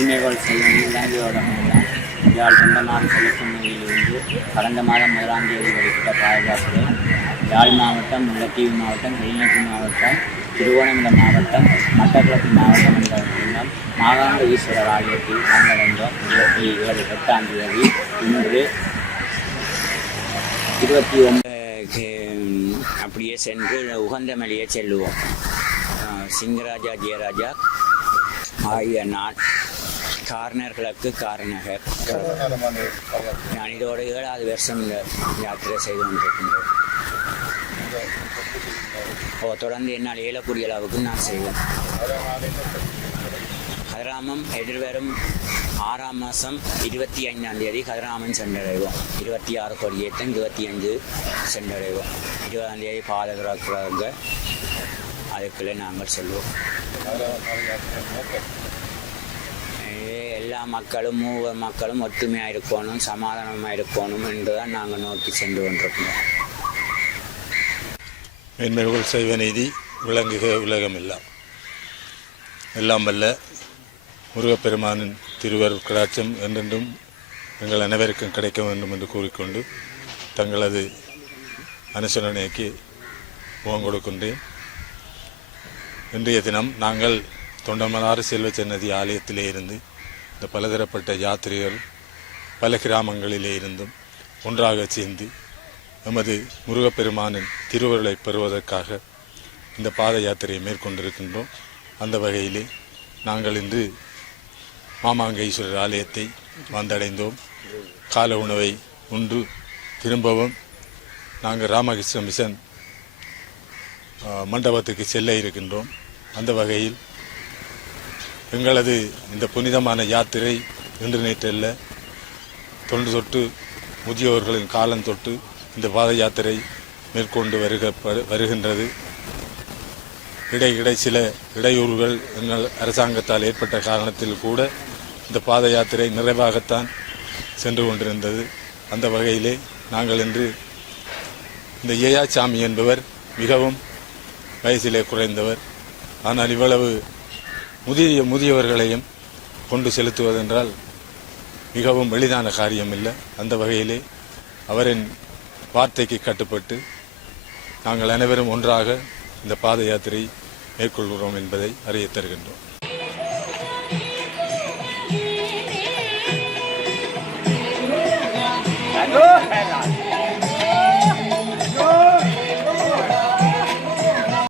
மேன்மைகள் செய்யும் இலங்கையோட மூலம் யாழ் சொந்தமாக செலுத்தும் கடந்த மாதம் 1ஆம் தேதி வெளியிட்ட பாதுகாப்பு யாழ் மாவட்டம், முல்லைத்தீவு மாவட்டம், கிளிநொச்சி மாவட்டம், திருவோணமலை மாவட்டம், மட்டக்களப்பு மாவட்டம் என்ற மாகாண ஈஸ்வரர் ஆலயத்தில் வந்தடைந்தோம். 28ஆம் தேதி இன்று 29 அப்படியே சென்று உகந்தமலையே செல்லுவோம். சிங்கராஜா ஜெயராஜா ஆகிய நான் காரணர்களுக்கு காரணகர். நான் இதோட 7வது வருஷம் இந்த யாத்திரை செய்து கொண்டிருக்கின்றோம். தொடர்ந்து என்னால் இயலக்கூடிய அளவுக்கு நான் செய்வேன். கதிராமம் எதிர்வரும் 6ஆம் மாதம் 25ஆம் தேதி கதிராமன் சென்றடைவோம். 26 கொடியேற்றம், 25 சென்றடைவோம். 20ஆம் தேதி பாதுகாக்கிறாங்க, அதுக்குள்ளே நாங்கள் செல்வோம். எல்லா மக்களும் மூவர் மக்களும் ஒற்றுமையாக இருக்கணும், சமாதானமாக இருக்கணும் என்றுதான் நாங்கள் நோக்கி சென்று கொண்டிருக்கிறோம். மேன்மைகள் செய்வ நீதி விளங்குக உலகம் எல்லாம் வல்ல முருகப்பெருமானின் திருவருள் கடாட்சம் என்றென்றும் எங்கள் அனைவருக்கும் கிடைக்க வேண்டும் என்று கூறிக்கொண்டு தங்களது அனுசரணைக்கு முகம் கொடுக்கின்றேன். இன்றைய தினம் நாங்கள் தொண்டமனாறு செல்வச்சன்னதி ஆலயத்திலே இருந்து இந்த பலதரப்பட்ட யாத்திரைகள் பல கிராமங்களிலே இருந்தும் ஒன்றாக சேர்ந்து எமது முருகப்பெருமானின் திருவருளை பெறுவதற்காக இந்த பாத யாத்திரையை மேற்கொண்டிருக்கின்றோம். அந்த வகையிலே நாங்கள் இன்று மாமாங்க ஈஸ்வரர் ஆலயத்தை வந்தடைந்தோம். கால உணவை உண்டு திரும்பவும் நாங்கள் ராமகிருஷ்ண மிஷன் மண்டபத்துக்கு செல்ல இருக்கின்றோம். அந்த வகையில் எங்களது இந்த புனிதமான யாத்திரை இன்று நேற்றல்ல, தொன்று தொட்டு முதியோர்களின் காலம் தொட்டு இந்த பாத யாத்திரை மேற்கொண்டு வருகின்றது. இடை சில இடையூறுகள் எங்கள் அரசாங்கத்தால் ஏற்பட்ட காரணத்தில் கூட இந்த பாத யாத்திரை நிறைவாகத்தான் சென்று கொண்டிருந்தது. அந்த வகையிலே நாங்கள் இன்று இந்த ஏயாசாமி என்பவர் மிகவும் வயசிலே குறைந்தவர். ஆனால் இவ்வளவு முதியவர்களையும் கொண்டு செலுத்துவதென்றால் மிகவும் எளிதான காரியம் இல்லை. அந்த வகையிலே அவரின் வார்த்தைக்கு கட்டுப்பட்டு நாங்கள் அனைவரும் ஒன்றாக இந்த பாத யாத்திரை மேற்கொள்கிறோம் என்பதை அறிய தருகின்றோம். Hello.